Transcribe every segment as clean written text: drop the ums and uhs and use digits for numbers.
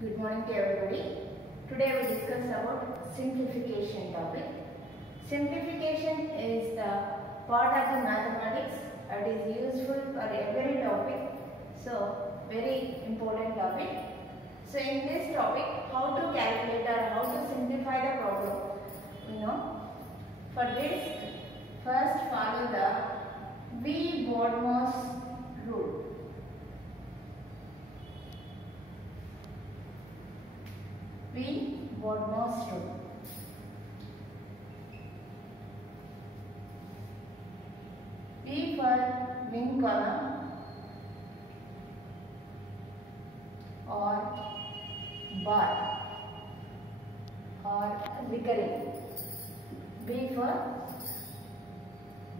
Good morning to everybody. Today we discuss about simplification topic. Simplification is the part of the mathematics. It is useful for every topic. So very important topic. So in this topic, how to calculate or how to simplify the problem. For this, first follow the V-Bodmer's rule. V-Bodmer's rule. V for wing column or bar or recurring. B for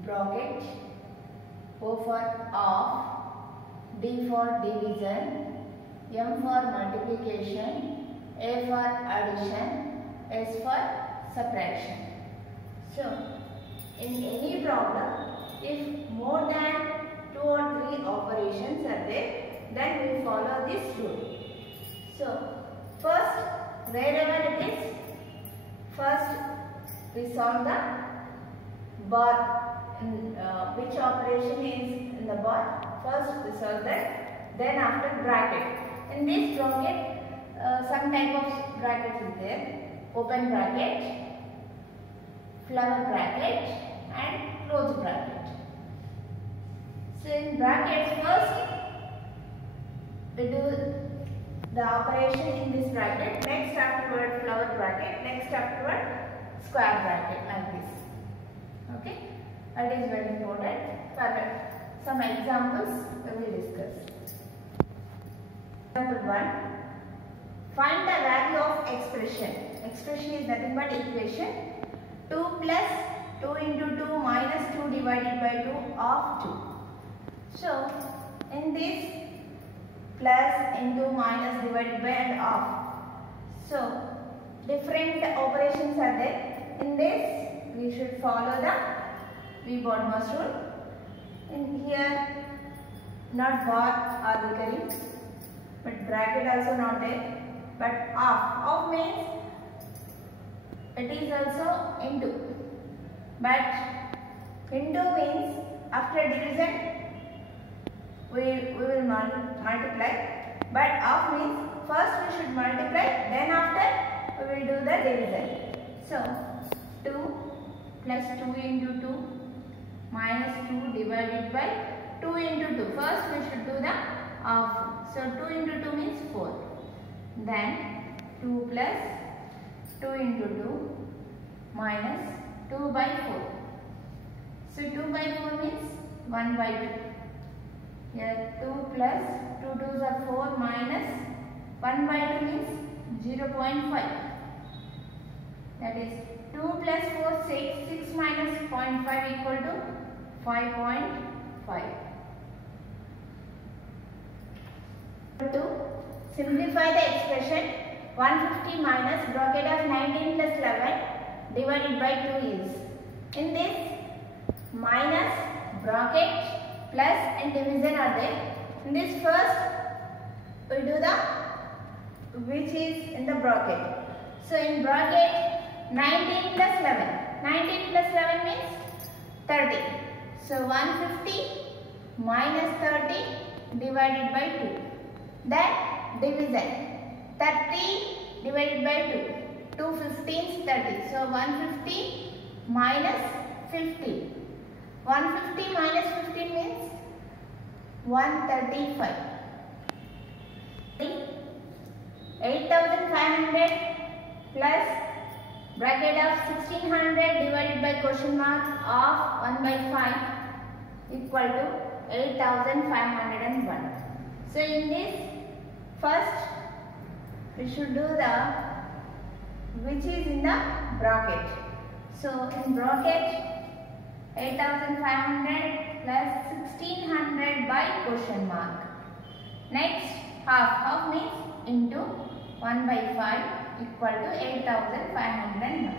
bracket, O for off, D for division, M for multiplication, A for addition, S for subtraction. So, in any problem, if more than 2 or 3 operations are there, then we follow this rule. So, first, wherever it is, first we solve the bar. Which operation is in the bar? First we solve that. Then after bracket. In this bracket, some type of brackets is there. Open bracket, flower bracket and close bracket. So in brackets, first we do the operation in this bracket. Next afterward flower bracket. Next afterward square bracket like this. Okay. That is very important. For some examples we will discuss. Example 1. Find the value of expression. Expression is nothing but equation. 2 plus 2 into 2 minus 2 divided by 2 of 2. So, in this plus into minus divided by and of. So, different operations are there. In this, we should follow the V-Bodmer's rule. In here, not bar or recurring, but bracket also not there. But off. Off means it is also into. But into means after division we will multiply. But off means first we should multiply, then after we will do the division. So 2 plus 2 into 2 minus 2 divided by 2 into 2. First we should do the off. So 2 into 2 means 4. Then 2 plus 2 into 2 minus 2 by 4. So 2 by 4 means 1 by 2. Here 2 plus 2 2s are 4 minus 1 by 2 means 0.5. That is 2 plus 4 6. 6 minus 0.5 equal to 5.5. To simplify the expression, 150 minus bracket of 19 plus 11 divided by 2 is. In this, minus, bracket, plus and division are there. In this first, we do the which is in the bracket. So in bracket, 19 plus 11. 19 plus 11 means 30. So 150 minus 30 divided by 2. Then division. 30 divided by 2. 2 15s 30. So 150 minus 50. 150 minus 15 means 135. 8500 plus bracket of 1600 divided by question mark of 1 by 5 equal to 8501. So in this, first we should do the which is in the bracket. So in bracket 8500 plus 1600 by question mark. Next half. Half means into 1 by 5 equal to 8501.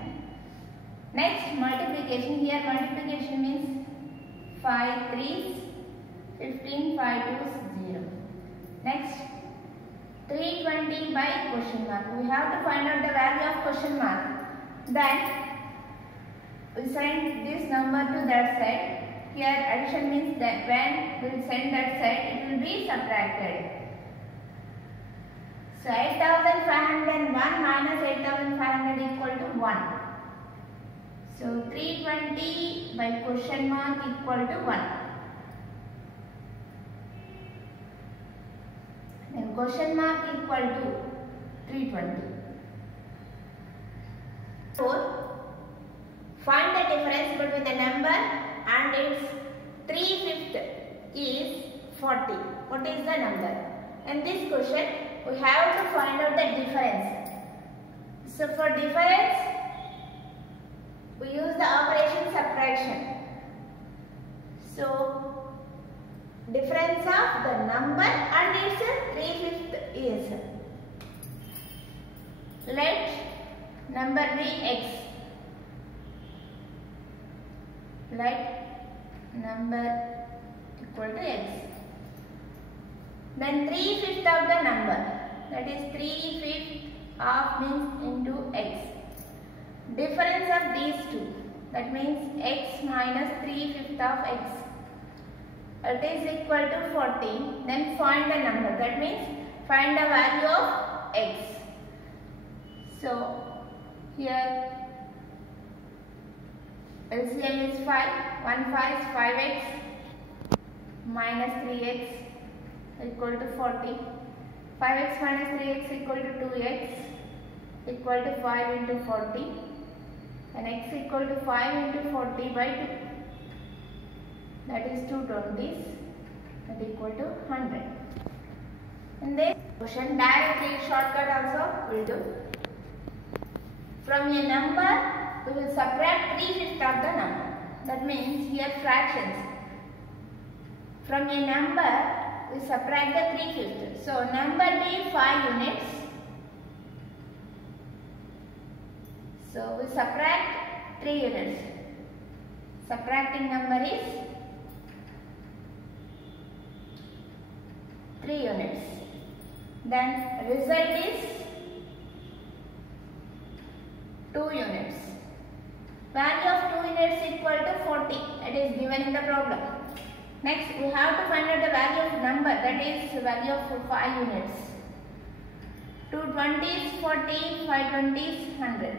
Next multiplication. Here multiplication means 5 3s 15, 5 2 0. Next 3 320 by question mark. We have to find out the value of question mark. Then we send this number to that side. Here addition means that when we will send that side, it will be subtracted. So 8501 minus 8500 equal to 1. So 320 by question mark equal to 1. Then question mark equal to 320. So find the difference between the number and its 3/5 is 40. What is the number? In this question, we have to find out the difference. So for difference, we use the operation subtraction. So difference of the number and its 3/5 is. Let number be x. Let number equal to x. Then 3/5 of the number, that is 3/5 of means into x. Difference of these two, that means x minus 3/5 of x. It is equal to 40. Then find the number, that means find the value of x. So here LCM is 5. 1 5 is 5x minus 3x equal to 40. 5x minus 3x equal to 2x equal to 5 into 40. And x equal to 5 into 40 by 2. That is 2 20s. That equal to 100. In this question, directly shortcut also will do. From a number, we will subtract 3/5 of the number. That means here fractions. From a number, we subtract the 3/5. So number be 5 units. So we subtract 3 units. Subtracting number is 3 units. Then result is 2 units. Value of 2 units equal to 40. It is given in the problem. Next, we have to find out the value of number, that is value of 5 units. 2 20s, 40, 5 20s, 100.